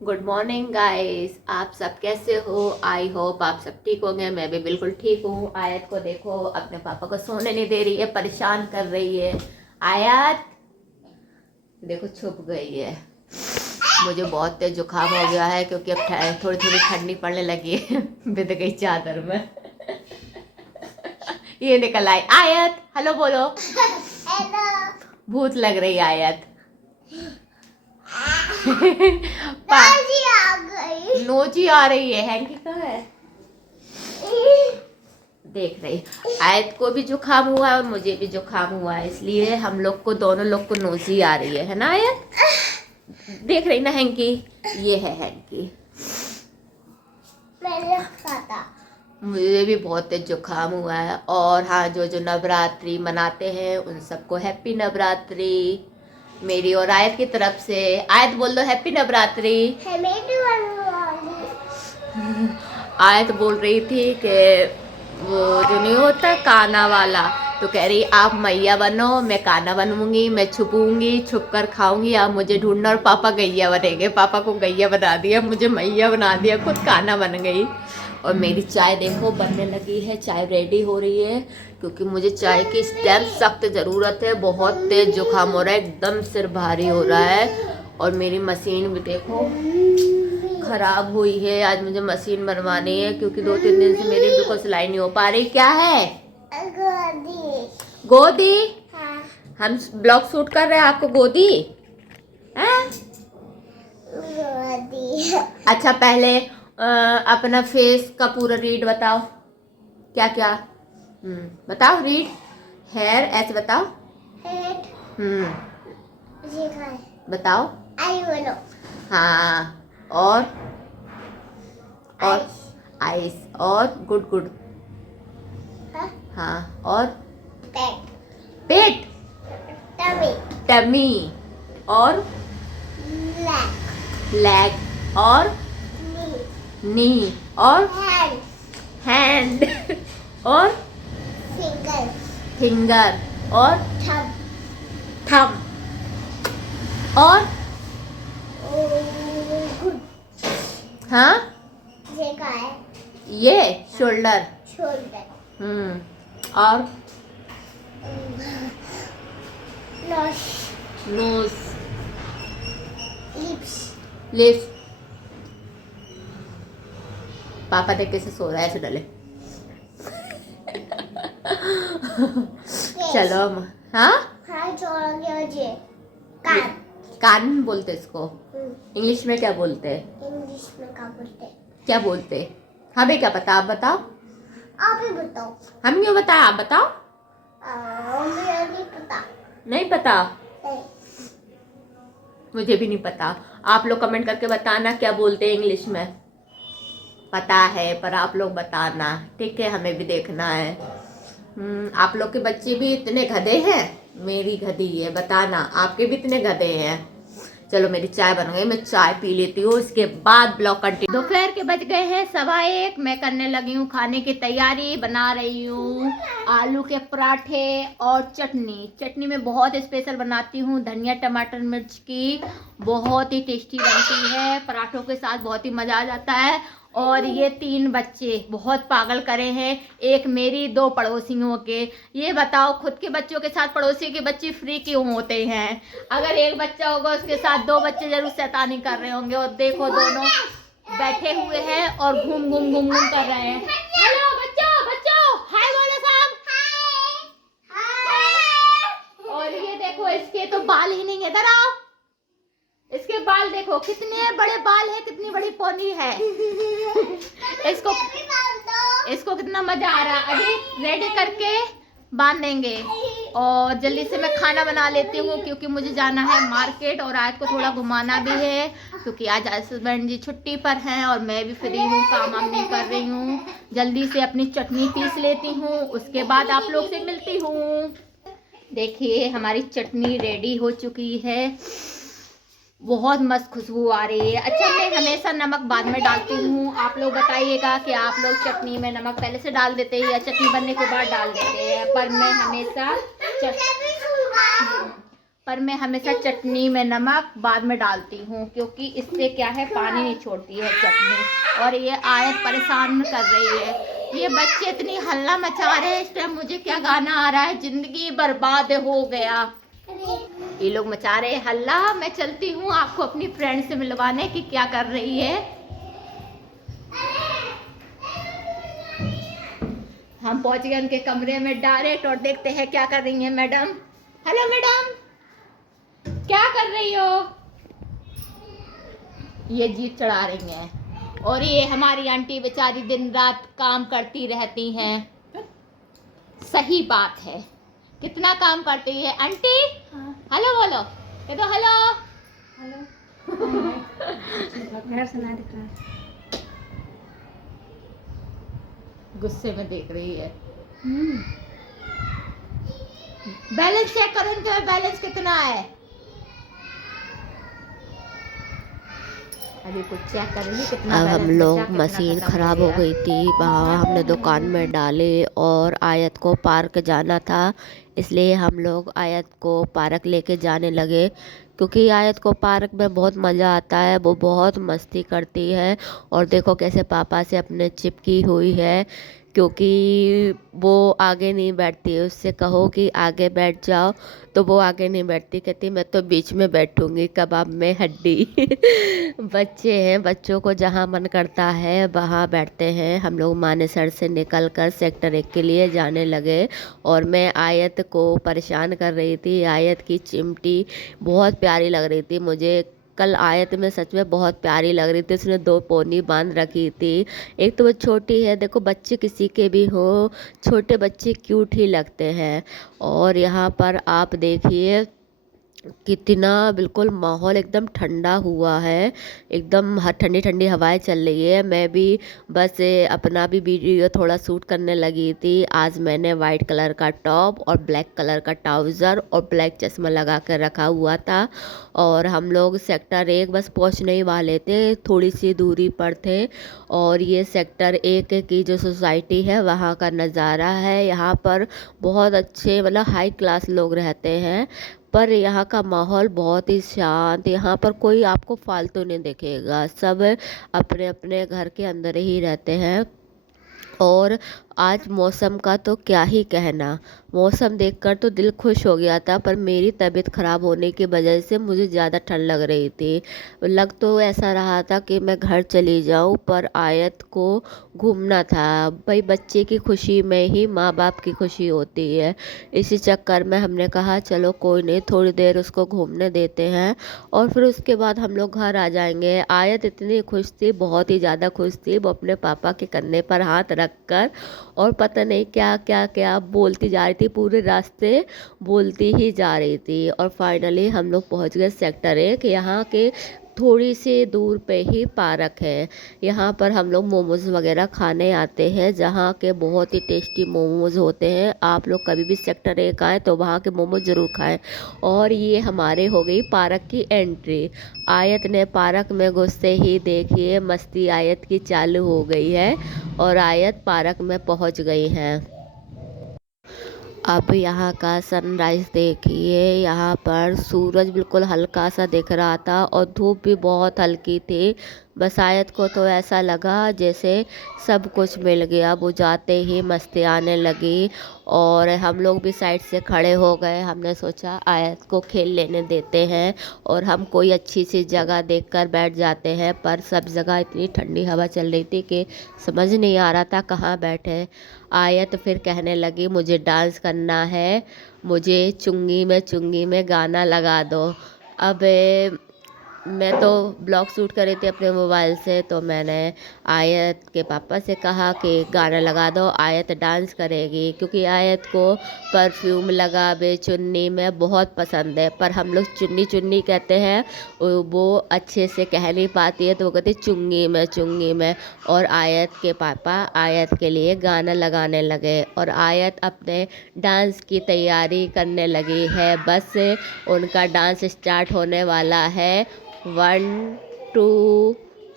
Good morning guys, आप सब कैसे हो। आई होप आप सब ठीक होंगे। मैं भी बिल्कुल ठीक हूँ। आयत को देखो, अपने पापा को सोने नहीं दे रही है, परेशान कर रही है। आयत देखो छुप गई है। मुझे बहुत तेज जुकाम हो गया है क्योंकि अब थोड़ी थोड़ी ठंडी पड़ने लगी है। बिद गई चादर में। ये निकल आई आयत, हेलो बोलो। हेलो। भूत लग रही आयत। नोजी आ गई। नोजी आ रही है। हैंकी कहाँ है? देख रही। आयत को भी जुकाम हुआ है और मुझे भी जुकाम हुआ है, इसलिए हम लोग को दोनों लोग को नोजी आ रही है ना आयत? देख रही ना हैंकी? ये है हैंकी। मुझे भी बहुत तेज जुकाम हुआ है। और हाँ, जो जो नवरात्रि मनाते हैं उन सबको हैप्पी नवरात्रि मेरी और आयत की तरफ से। आयत बोल दो हैप्पी नवरात्रि। आयत बोल रही थी कि वो जो नहीं होता काना वाला, तो कह रही आप मैया बनो, मैं काना बनूंगी, मैं छुपूंगी, छुप कर खाऊंगी, आप मुझे ढूंढना। और पापा गैया बनेंगे। पापा को गैया बना दिया, मुझे मैया बना दिया, खुद काना बन गई। और मेरी चाय देखो बनने लगी है, चाय रेडी हो रही है क्योंकि मुझे चाय की इस टाइम सख्त ज़रूरत है। बहुत तेज जुकाम हो रहा है, एकदम सिर भारी हो रहा है। और मेरी मशीन भी देखो खराब हुई है। आज मुझे मशीन बनवानी है क्योंकि 2-3 दिन से मेरी बिल्कुल सिलाई नहीं हो पा रही। क्या है? गोदी। गोदी? हाँ। हम ब्लॉग शूट कर रहे हैं, आपको गोदी है? गोदी। अच्छा, पहले अपना फेस का पूरा रीड बताओ। क्या क्या? बताओ रीड। हेयर ऐसे बताओ। हेड। बताओ। आई बोलो। हाँ। और आइस। और गुड गुड। हाँ। और पेट। पेट। टमी। टमी। और लेग। लेग। और नी। और हैंड। हैंड। और फिंगर। फिंगर। और थंब। थंब। और गुड। हाँ, ये क्या है? ये शोल्डर। शोल्डर। और नोज। नोज। लिप्स। लिप्स। पापा देख कैसे सो रहा है, ऐसे डले। चलो। हाँ हाँ, कान। कान बोलते इसको। इंग्लिश में क्या बोलते हैं? इंग्लिश में क्या बोलते? क्या बोलते? हमें क्या पता, आप बताओ। आप ही बताओ। हम क्यों बताएं, आप बताओ। मुझे नहीं पता। नहीं पता? नहीं। मुझे भी नहीं पता। आप लोग कमेंट करके बताना क्या बोलते हैं इंग्लिश में। पता है पर आप लोग बताना, ठीक है? हमें भी देखना है। आप लोग के बच्चे भी इतने गधे हैं? मेरी गधी है, बताना आपके भी इतने गधे हैं। चलो मेरी चाय बन गई, मैं चाय पी लेती हूँ, इसके बाद ब्लॉग कंटिन्यू। दोपहर के बज गए हैं 1:15। मैं करने लगी हूँ खाने की तैयारी। बना रही हूँ आलू के पराठे और चटनी। चटनी में बहुत स्पेशल बनाती हूँ, धनिया टमाटर मिर्च की। बहुत ही टेस्टी बनती है, पराठों के साथ बहुत ही मज़ा आ जाता है। और ये 3 बच्चे बहुत पागल करे हैं, एक मेरी 2 पड़ोसियों के। ये बताओ खुद के बच्चों के साथ पड़ोसी के बच्चे फ्री क्यों होते हैं? अगर एक बच्चा होगा उसके साथ 2 बच्चे जरूर शैतानी कर रहे होंगे। और देखो दोनों बैठे हुए हैं और घूम घूम घूम घूम कर रहे हैं। हेलो बच्चों, बच्चों हाय बोलो सब। और ये देखो इसके तो बाल ही नहीं है, इधर आओ। इसके बाल देखो कितने बड़े बाल है, कितनी बड़ी पोनी है। इसको कितना मजा आ रहा है। अभी रेडी करके बांधेंगे और जल्दी से मैं खाना बना लेती हूँ क्योंकि मुझे जाना है मार्केट और आज को थोड़ा घुमाना भी है क्योंकि आज हस्बैंड जी छुट्टी पर हैं और मैं भी फ्री हूँ, काम वाम नहीं कर रही हूँ। जल्दी से अपनी चटनी पीस लेती हूँ, उसके बाद आप लोग से मिलती हूँ। देखिए हमारी चटनी रेडी हो चुकी है, बहुत मस्त खुशबू आ रही है। अच्छा, मैं हमेशा नमक बाद में डालती हूँ। आप लोग बताइएगा कि आप लोग चटनी में नमक पहले से डाल देते हैं या चटनी बनने के बाद डाल देते हैं। पर मैं हमेशा पर मैं हमेशा चटनी में नमक बाद में डालती हूँ, क्योंकि इससे क्या है पानी नहीं छोड़ती है चटनी। और ये आयत परेशान कर रही है, ये बच्चे इतनी हल्ला मचा रहे हैं। इस टाइम मुझे क्या गाना आ रहा है, जिंदगी बर्बाद हो गया। ये लोग मचा रहे हैं हल्ला। मैं चलती हूँ आपको अपनी फ्रेंड से मिलवाने की क्या कर रही है। हम पहुंच गए उनके कमरे में डायरेक्ट और देखते हैं क्या कर रही हैं मैडम। हेलो मैडम, क्या कर रही हो? ये जीप चढ़ा रही हैं। और ये हमारी आंटी बेचारी दिन रात काम करती रहती हैं। सही बात है, कितना काम करती है आंटी। हाँ। हेलो बोलो, ये तो हेलो हेलो। घर सुना दिखा, गुस्से में देख रही है। बैलेंस चेक करो इनका, बैलेंस कितना है। अभी कुछ चेक करेंगे कितना। अब हम लोग मशीन ख़राब हो गई थी, वहाँ हमने दुकान में डाले और आयत को पार्क जाना था, इसलिए हम लोग आयत को पार्क लेके जाने लगे। क्योंकि आयत को पार्क में बहुत मज़ा आता है, वो बहुत मस्ती करती है। और देखो कैसे पापा से अपने चिपकी हुई है, क्योंकि वो आगे नहीं बैठती है। उससे कहो कि आगे बैठ जाओ तो वो आगे नहीं बैठती, कहती मैं तो बीच में बैठूंगी, कबाब में हड्डी। बच्चे हैं, बच्चों को जहाँ मन करता है वहाँ बैठते हैं। हम लोग मानेसर से निकल कर सेक्टर 1 के लिए जाने लगे और मैं आयत को परेशान कर रही थी। आयत की चिमटी बहुत प्यारी लग रही थी मुझे। कल आयत में सच में बहुत प्यारी लग रही थी, उसने 2 पोनी बांध रखी थी। एक तो वो छोटी है, देखो बच्चे किसी के भी हो, छोटे बच्चे क्यूट ही लगते हैं। और यहाँ पर आप देखिए कितना बिल्कुल माहौल एकदम ठंडा हुआ है, एकदम ठंडी ठंडी हवाएं चल रही है। मैं भी बस अपना भी वीडियो थोड़ा शूट करने लगी थी। आज मैंने वाइट कलर का टॉप और ब्लैक कलर का ट्राउज़र और ब्लैक चश्मा लगा कर रखा हुआ था। और हम लोग सेक्टर 1 बस पहुंचने ही वाले थे, थोड़ी सी दूरी पर थे। और ये सेक्टर 1 की जो सोसाइटी है वहाँ का नज़ारा है। यहाँ पर बहुत अच्छे मतलब हाई क्लास लोग रहते हैं, पर यहाँ का माहौल बहुत ही शांत। यहाँ पर कोई आपको फालतू नहीं दिखेगा, सब अपने अपने घर के अंदर ही रहते हैं। और आज मौसम का तो क्या ही कहना, मौसम देखकर तो दिल खुश हो गया था, पर मेरी तबीयत ख़राब होने की वजह से मुझे ज़्यादा ठंड लग रही थी। लग तो ऐसा रहा था कि मैं घर चली जाऊं, पर आयत को घूमना था। भाई बच्चे की खुशी में ही माँ बाप की खुशी होती है। इसी चक्कर में हमने कहा चलो कोई नहीं, थोड़ी देर उसको घूमने देते हैं और फिर उसके बाद हम लोग घर आ जाएंगे। आयत इतनी खुश थी, बहुत ही ज़्यादा खुश थी, वो अपने पापा के कंधे पर हाथ रख कर और पता नहीं क्या क्या क्या बोलती जा रही थी, पूरे रास्ते बोलती ही जा रही थी। और फाइनली हम लोग पहुंच गए सेक्टर 1। यहाँ के थोड़ी सी दूर पे ही पार्क है। यहाँ पर हम लोग मोमोज़ वगैरह खाने आते हैं, जहाँ के बहुत ही टेस्टी मोमोज़ होते हैं। आप लोग कभी भी सेक्टर 1 आएँ तो वहाँ के मोमोज़ ज़रूर खाएं। और ये हमारे हो गई पार्क की एंट्री। आयत ने पार्क में घुसते ही देखिए मस्ती आयत की चालू हो गई है और आयत पार्क में पहुँच गई हैं। अब यहाँ का सनराइज़ देखिए, यहाँ पर सूरज बिल्कुल हल्का सा दिख रहा था और धूप भी बहुत हल्की थी। बस आयत को तो ऐसा लगा जैसे सब कुछ मिल गया, वो जाते ही मस्ती आने लगी। और हम लोग भी साइड से खड़े हो गए, हमने सोचा आयत को खेल लेने देते हैं और हम कोई अच्छी सी जगह देखकर बैठ जाते हैं। पर सब जगह इतनी ठंडी हवा चल रही थी कि समझ नहीं आ रहा था कहाँ बैठे। आयत फिर कहने लगी मुझे डांस करना है, मुझे चुंगी में गाना लगा दो। अब मैं तो ब्लॉग शूट कर रही थी अपने मोबाइल से, तो मैंने आयत के पापा से कहा कि गाना लगा दो, आयत डांस करेगी। क्योंकि आयत को परफ्यूम लगावे चुन्नी में बहुत पसंद है, पर हम लोग चुन्नी चुन्नी कहते हैं, वो अच्छे से कह नहीं पाती है तो वो कहती चुंगी में। और आयत के पापा आयत के लिए गाना लगाने लगे और आयत अपने डांस की तैयारी करने लगी है। बस उनका डांस स्टार्ट होने वाला है। 1 2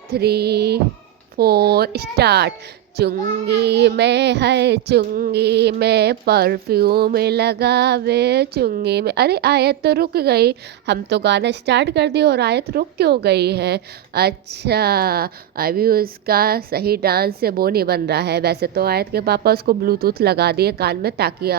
3 4 स्टार्ट। चुंगी में है चुंगी में परफ्यूम लगावे चुंगी में। अरे आयत तो रुक गई, हम तो गाना स्टार्ट कर दिए और आयत रुक क्यों गई है? अच्छा, अभी उसका सही डांस से वो नहीं बन रहा है। वैसे तो आयत के पापा उसको ब्लूटूथ लगा दिए कान में ताकि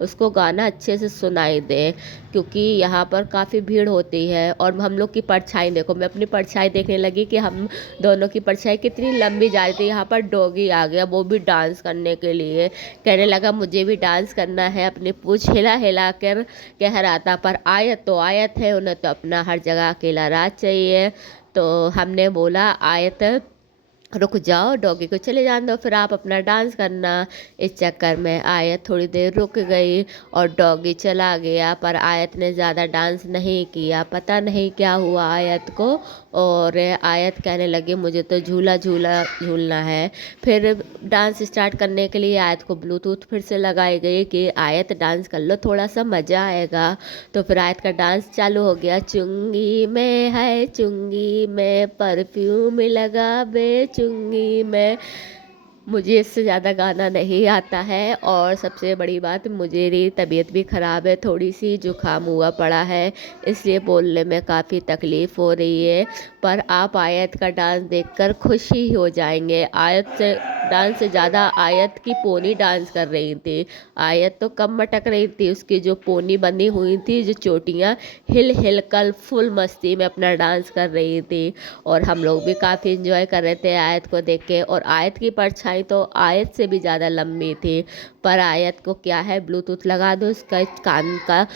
उसको गाना अच्छे से सुनाई दे, क्योंकि यहाँ पर काफ़ी भीड़ होती है। और हम लोग की परछाई देखो, मैं अपनी परछाई देखने लगी कि हम दोनों की परछाई कितनी लंबी जा रही थी। यहाँ पर डॉगी आ गया, वो भी डांस करने के लिए कहने लगा मुझे भी डांस करना है, अपनी पूंछ हिला हिला कर कह रहा था। पर आयत तो आयत है, उन्हें तो अपना हर जगह अकेला राज चाहिए। तो हमने बोला आयत रुक जाओ, डॉगी को चले जाने दो, फिर आप अपना डांस करना। इस चक्कर में आयत थोड़ी देर रुक गई और डॉगी चला गया। पर आयत ने ज़्यादा डांस नहीं किया, पता नहीं क्या हुआ आयत को। और आयत कहने लगी मुझे तो झूला झूला झूलना है। फिर डांस स्टार्ट करने के लिए आयत को ब्लूटूथ फिर से लगाई गई कि आयत डांस कर लो, थोड़ा सा मज़ा आएगा। तो फिर आयत का डांस चालू हो गया। चुंगी में है चुंगी में परफ्यूम लगावे चुंगी में। मुझे इससे ज़्यादा गाना नहीं आता है। और सबसे बड़ी बात, मेरी तबीयत भी ख़राब है, थोड़ी सी जुकाम हुआ पड़ा है, इसलिए बोलने में काफ़ी तकलीफ़ हो रही है। पर आप आयत का डांस देखकर खुश ही हो जाएंगे। आयत से डांस से ज़्यादा आयत की पोनी डांस कर रही थी। आयत तो कम मटक रही थी, उसकी जो पोनी बनी हुई थी, जो चोटियाँ हिल हिल कर फुल मस्ती में अपना डांस कर रही थी। और हम लोग भी काफ़ी इंजॉय कर रहे थे आयत को देख के। और आयत की परछाई तो आयत से भी ज़्यादा लंबी थी। पर आयत को क्या है, ब्लूटूथ लगा दो, उसका कान का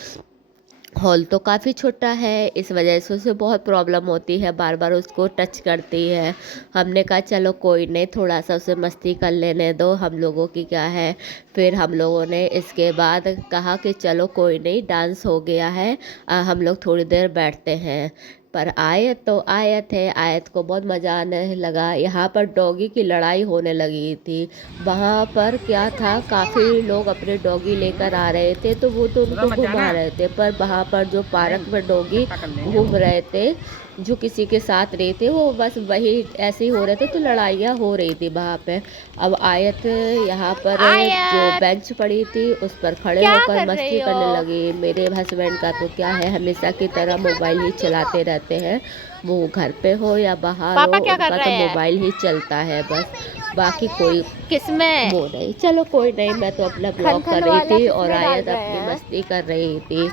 हॉल तो काफ़ी छोटा है, इस वजह से उसे बहुत प्रॉब्लम होती है, बार बार उसको टच करती है। हमने कहा चलो कोई नहीं, थोड़ा सा उसे मस्ती कर लेने दो, हम लोगों की क्या है। फिर हम लोगों ने इसके बाद कहा कि चलो कोई नहीं, डांस हो गया है, हम लोग थोड़ी देर बैठते हैं। पर आयत तो आयत है, आयत को बहुत मज़ा आने लगा। यहाँ पर डॉगी की लड़ाई होने लगी थी। वहाँ पर क्या था, काफ़ी लोग अपने डॉगी लेकर आ रहे थे, तो वो तो उनको घुमा रहे थे। पर वहाँ पर जो पार्क में डॉगी घूम रहे थे, जो किसी के साथ रहे थे, वो बस वही ऐसे ही हो रहे थे, तो लड़ाइयाँ हो रही थी वहाँ पे। अब आयत यहाँ पर जो बेंच पड़ी थी उस पर खड़े होकर मस्ती करने लगी। मेरे हस्बैंड का तो क्या है, हमेशा की तरह मोबाइल ही चलाते रहते हैं, वो घर पे हो या बाहर हो, उनका तो मोबाइल ही चलता है बस, बाकी कोई किसमें वो नहीं। चलो कोई नहीं, मैं तो अपना ब्लॉग कर रही थी और आयत अपनी मस्ती कर रही थी।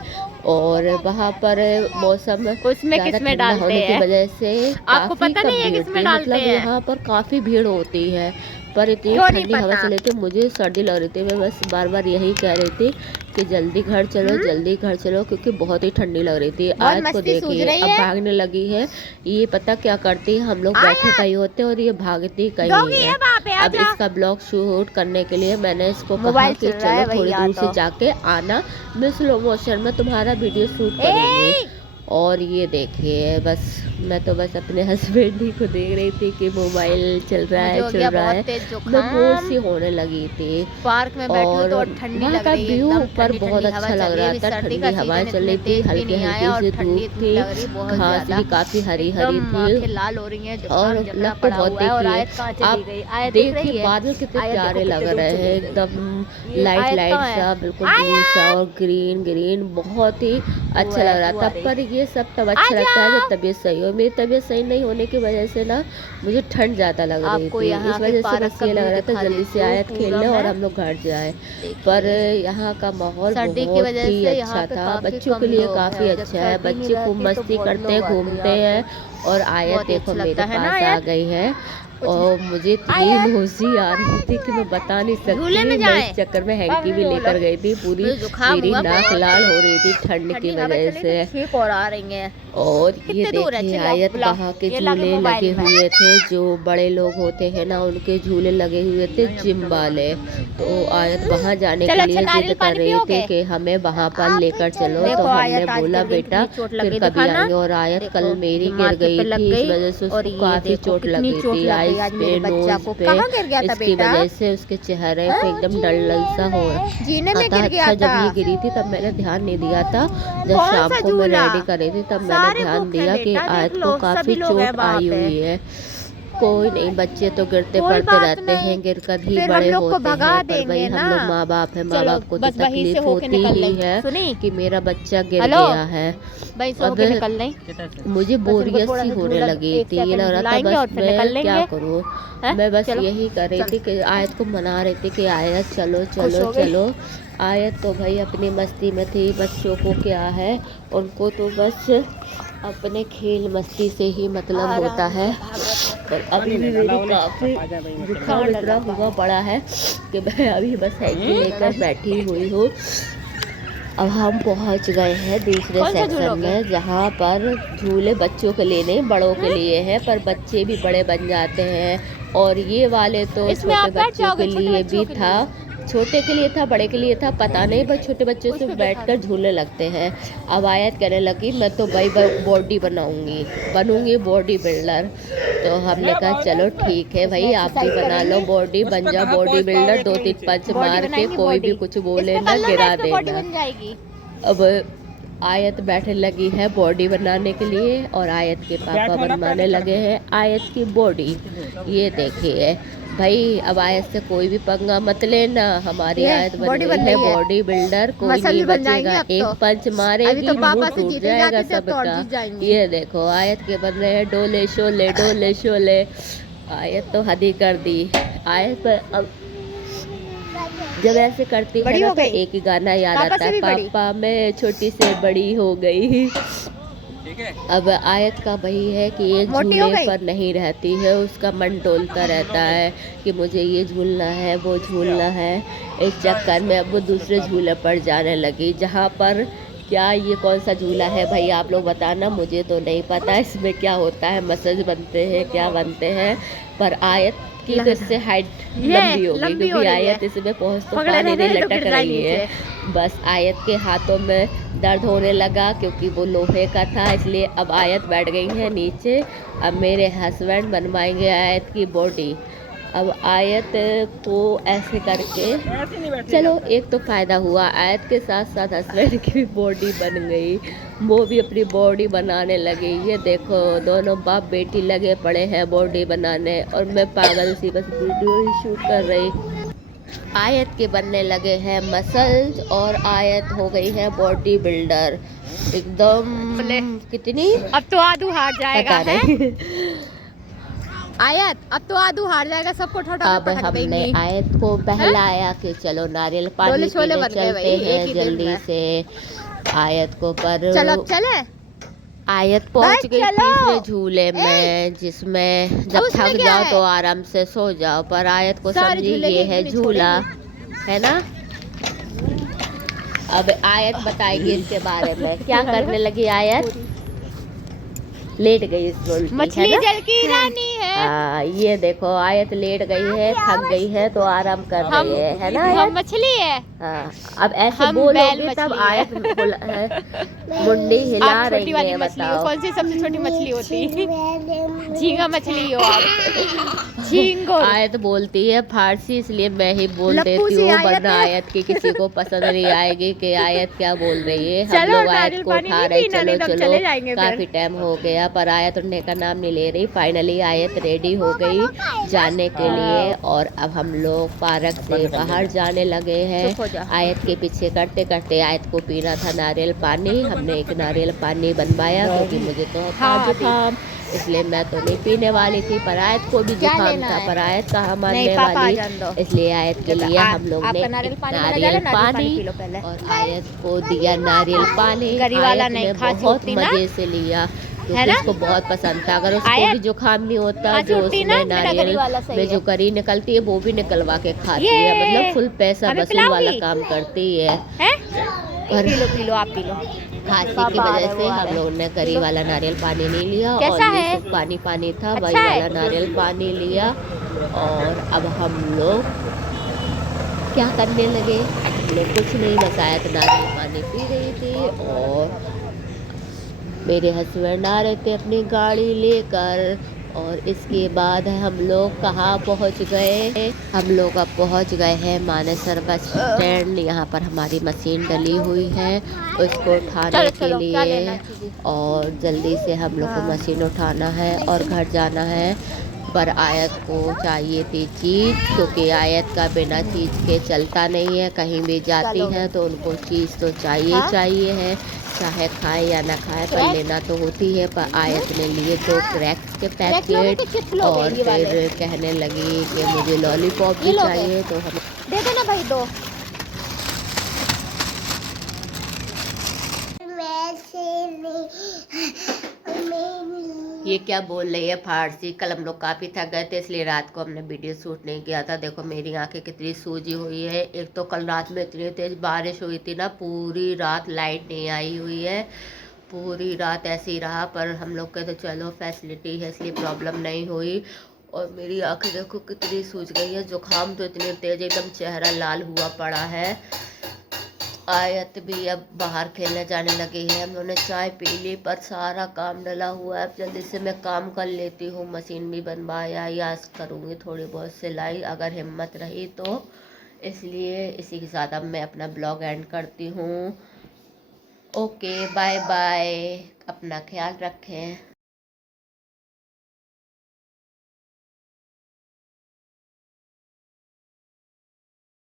और वहाँ पर मौसम ज़्यादा ठंडा होने की वजह से आपको पता नहीं है किसमें डालते हैं, मतलब यहाँ पर काफ़ी भीड़ होती है। पर इतनी ठंडी हवा चल रही थी, मुझे सर्दी लग रही थी। मैं बस बार बार यही कह रही थी कि जल्दी घर चलो, जल्दी घर चलो, क्योंकि बहुत ही ठंडी लग रही थी। आज को देखिए अब भागने लगी है, ये पता क्या करती है, हम लोग बैठे कहीं होते और ये भागती कहीं है। अब इसका ब्लॉग शूट करने के लिए मैंने इसको कहा कि चलो थोड़ी दूर से जाके आना, मैं स्लो मोशन में तुम्हारा वीडियो शूट करूँगी। और ये देखिए, बस मैं तो बस अपने हस्बैंड ही को देख रही थी कि मोबाइल चल रहा है, मैं बोर सी होने लगी थी। पार्क में बैठी तो ठंडी लग रही है, व्यू ऊपर बहुत अच्छा लग रहा था, ठंडी हवाएं चल रही थी, हल्की हल्की सी धूप थी, घास भी काफी हरी हरी थी लाल हो रही है और लग तो बहुत देखिए। आप देखिए बादल कितने प्यारे लग रहे हैं, एकदम लाइट लाइट सा, बिल्कुल ब्लू सा और ग्रीन ग्रीन, बहुत ही अच्छा लग रहा था। पर ये सब तब अच्छा लगता है जब तबीयत सही हो। मेरी तबीयत सही नहीं होने की वजह से ना मुझे ठंड ज़्यादा लग रही थी, इस वजह से बस ये लग रहा था जल्दी से आयत खेलने और हम लोग घर जाए। पर यहाँ का माहौल बहुत ही अच्छा था, बच्चों के लिए काफ़ी अच्छा है, बच्चे खूब मस्ती करते हैं, घूमते हैं। और आयत देखो मेरे पास आ गई है और मुझे इतनी खुशी आ रही थी कि मैं बता नहीं सकती। मैं इस चक्कर में हैंकी भी लेकर गई थी, पूरी मेरी नाक लाल हो रही थी ठंड की वजह से। और आ रही हैं। और ये देखिए आयत वहाँ के झूले लगे हुए थे, जो बड़े लोग होते हैं ना उनके झूले लगे हुए थे जिम वाले। तो आयत वहाँ जाने के लिए जिद कर रही थी कि हमें वहाँ पर लेकर चलो। तो हमने बोला बेटा फिर कभी आएंगे। और आयत कल मेरी गिर गई थी, इस वजह से उसको काफी चोट लगी थी, आइस पे, नोज पे, इसकी वजह से उसके चेहरे पे एकदम डल डल सा हो रहा था। अच्छा जब ये गिरी थी तब मैंने ध्यान नहीं दिया था, जब शाम को मैं रेडी कर रही थी तब मैंने ध्यान दिया कि आयत को काफी चोट आई हुई है। कोई नहीं, बच्चे तो गिरते कोई पड़ते बात रहते नहीं। हैं, गिरकर ही फिर हम बड़े लोग को होते भगा हैं। पर देंगे भाई हम ना। लोग माँ बाप है, माँ चलो, बाप को तो बस वहीं से तकलीफ होके होती निकल ही लेंगे। है सुनी? कि मेरा बच्चा गिर हेलो? गया है। भाई से अब होके निकल लें। मुझे बस बोरियत इनको थोड़ा सी सा होने झूला लगी एक थी, सेकंड लग रहा था झुलाएंगे और बस फिर निकल मैं क्या लेंगे। करूँ। हैं? मैं बस चलो, यही कर रही चल। थी कि आयत को मना रही थी कि आयत चलो खुश चलो हो गई? चलो। आयत तो भाई अपनी मस्ती में थी, बच्चों को क्या है, उनको तो बस अपने खेल मस्ती से ही मतलब होता है। पर अभी भी मेरी काफ़ी जुकाम इतना हुआ पड़ा है कि मैं अभी बस साइकिल लेकर बैठी हुई हूँ। अब हम पहुंच गए हैं दूसरे कौन सा सेक्शन झूलोगे? में, जहाँ पर झूले बच्चों के लिए नहीं बड़ों के लिए हैं, पर बच्चे भी बड़े बन जाते हैं। और ये वाले तो इसमें छोटे आप बैठ बच्चों जाओगे, के छोटे लिए बच्चों भी के था, छोटे के लिए था, बड़े के लिए था पता नहीं, पर छोटे बच्चों से उसमें बैठकर झूलने लगते हैं। अब आयत कहने लगी मैं तो भाई बॉडी बनूंगी बॉडी बिल्डर। तो हमने कहा चलो ठीक है भाई, आप भी बना लो बॉडी, बन जाओ बॉडी बिल्डर, 2-3 पंच मार के कोई भी कुछ बोले ना गिरा बॉडी देना। बन जाएगी। अब आयत बैठने लगी है बॉडी बनाने के लिए और आयत के पापा बनवाने लगे हैं आयत की बॉडी। ये देखिए भाई, अब आयत से कोई भी पंगा मत लेना, हमारी ये आयत बन बॉडी गई बन है रही है। बॉडी बिल्डर, कोई मसल नहीं भी बन जाएंगी बचेगा। अब तो। एक पंच अभी मारेगी तो पापा मुंह से टूट जीते जाएगा जाते थे, अब तो और सबका। जीत जाएंगी। ये देखो आयत के बन रहे हैं डोले शोले डोले शोले। आयत तो हद ही कर दी। आयत पर अब जब ऐसे करती है बड़ी ना हो तो गई? एक ही गाना याद पापा आता से है, भी बड़ी? पापा मैं छोटी से बड़ी हो गई। अब आयत का वही है कि एक मोटी हो झूले गई? पर नहीं रहती है, उसका मन डोलता रहता है कि मुझे ये झूलना है वो झूलना है। इस चक्कर में अब वो दूसरे झूले पर जाने लगी, जहाँ पर क्या ये कौन सा झूला है भाई आप लोग बताना, मुझे तो नहीं पता इसमें क्या होता है, मसाज बनते हैं क्या बनते हैं। पर आयत की तो इससे हाइट लंबी होगी लंबी हो क्योंकि रही है। आयत इसमें पहुँच तो पकड़े पानी रहना नहीं है तो लटक गिर जाएगी रही है। बस आयत के हाथों में दर्द होने लगा क्योंकि वो लोहे का था, इसलिए अब आयत बैठ गई है नीचे। अब मेरे हस्बैंड बनवाएंगे आयत की बॉडी। अब आयत को ऐसे करके चलो एक तो फ़ायदा हुआ, आयत के साथ साथ हस्बैंड की भी बॉडी बन गई, वो भी अपनी बॉडी बनाने लगी। ये देखो दोनों बाप बेटी लगे पड़े हैं बॉडी बनाने और मैं पागल सी बस वीडियो ही शूट कर रही। आयत के बनने लगे हैं मसल्स और आयत हो गई है बॉडी बिल्डर एकदम। कितनी अब तो आदू हार जाएगा पता है? नहीं। आयत अब तो आदू हार जाएगा, सबको ठोठा अब पटक हमने देंगी। आयत को बहलाया कि चलो नारियल पानी डोले शोले पीने बन गए चलते भाई, एक हैं ही दिन जल्दी में। से। आयत को पर चलो अब चले। आयत पहुंच भाई गई चलो। तीसरे झूले में, जिसमें जब उसमें थक क्या जाओ है? तो आराम से सो जाओ, पर आयत को सारे समझी झूले ये एक है दिन ही झूला, है ना। अब आयत बताएगी इसके बारे में, क्या करने लगी आयत, लेट गई इस उल्टी, मछली है ना? जल की रानी है। हाँ ये देखो आयत लेट गई है, थक गई है तो आराम कर रही है ना हम आयत? मछली है। हाँ अब ऐसे हम बोलोगे बैल तब मछली है। आयत मुंडी हिला आप छोटी रही वाली है, मछली हो, बताओ। कौन सी सबसे छोटी मछली होती है? झींगा मछली हो आप। झींगुर। आयत बोलती है फारसी, इसलिए मैं ही बोल लप्पू देती सी हूँ, आयत वरना है। आयत की किसी को पसंद नहीं आएगी कि आयत क्या बोल रही है। हम चलो, लोग आयत नारियल को पानी उठा नहीं रहे, पीना, चलो नहीं तो हम चलो चले जाएंगे फिर। काफी टाइम हो गया, पर आयत उठने का नाम नहीं ले रही। फाइनली आयत रेडी हो गई जाने के लिए और अब हम लोग पार्क से बाहर जाने लगे हैं। चुप हो जा। आयत के पीछे करते करते आयत को पीना था नारियल पानी, हमने एक नारियल पानी बनवाया क्योंकि मुझे तो था हाँ, जुकाम, इसलिए मैं तो नहीं पीने वाली थी, पर आयत को भी क्या जुकाम लेना था, है? पर आयत कहाँ मानने नहीं, पापा आ वाली, जाने दो। इसलिए आयत के लिए हम लोग ने आपका नारियल एक पानी बना नारियल जाएगा, नारियल पानी पानी पी लो पहले। और आयत को दिया नारियल पानी। गरी वाला आयत नहीं, ने खांसी बहुत होती ना? मजे से लिया है क्योंकि ना? उसको बहुत पसंद था। अगर उसको आयत? भी जुकाम नहीं होता, खांसी जो होती ना? उसमें मेरा गरी नारियल वाला सही में है। जो करी निकलती है वो भी निकलवा के खाती ये है, मतलब फुल पैसा हमें वसूल वाला पिलाओगी? काम करती है। हैं? पर पी लो आप पी लो। खांसी की पापा आ वजह रहे, से वो आ हम रहे। लोगों ने करी वाला नारियल पानी नहीं लिया और कैसा ये है? सिर्फ पानी पानी था, अच्छा वही है? वाला नारियल पानी लिया। और अब हम लोग क्या करने लगे, हम लोग कुछ नहीं, बस आयत नारियल पानी पी रही थी और मेरे हस्बैंड आ रहे थे अपनी गाड़ी लेकर। और इसके बाद हम लोग कहाँ पहुँच गए, हम लोग अब पहुँच गए हैं मानेसर बस स्टैंड। यहाँ पर हमारी मशीन डली हुई है उसको उठाने के लिए और जल्दी से हम लोग को मशीन उठाना है और घर जाना है। पर आयत को चाहिए थी चीज़, क्योंकि आयत का बिना चीज़ के चलता नहीं है। कहीं भी जाती है तो उनको चीज़ तो चाहिए चाहिए है, चाहे खाए या ना खाए, पर लेना तो होती है। पर आयत ने लिए 2 क्रैक्स के पैकेट और फिर कहने लगी कि मुझे लॉलीपॉप भी चाहिए। तो हम दे देना भाई 2। ये क्या बोल रही है फारसी। कल हम लोग काफ़ी थक गए थे, इसलिए रात को हमने वीडियो शूट नहीं किया था। देखो मेरी आंखें कितनी सूजी हुई है। एक तो कल रात में इतनी तेज़ बारिश हुई थी ना, पूरी रात लाइट नहीं आई हुई है, पूरी रात ऐसे ही रहा। पर हम लोग के तो चलो फैसिलिटी है इसलिए प्रॉब्लम नहीं हुई। और मेरी आंखें देखो कितनी सूज गई है। जुकाम तो इतनी तेज़, एकदम चेहरा लाल हुआ पड़ा है। आयत भी अब बाहर खेलने जाने लगी है। हम लोगों ने चाय पी ली, पर सारा काम डला हुआ है। अब जल्दी से मैं काम कर लेती हूँ। मशीन भी बनवाया, या करूँगी थोड़ी बहुत सिलाई अगर हिम्मत रही तो। इसलिए इसी के साथ अब मैं अपना ब्लॉग एंड करती हूँ। ओके बाय बाय, अपना ख्याल रखें।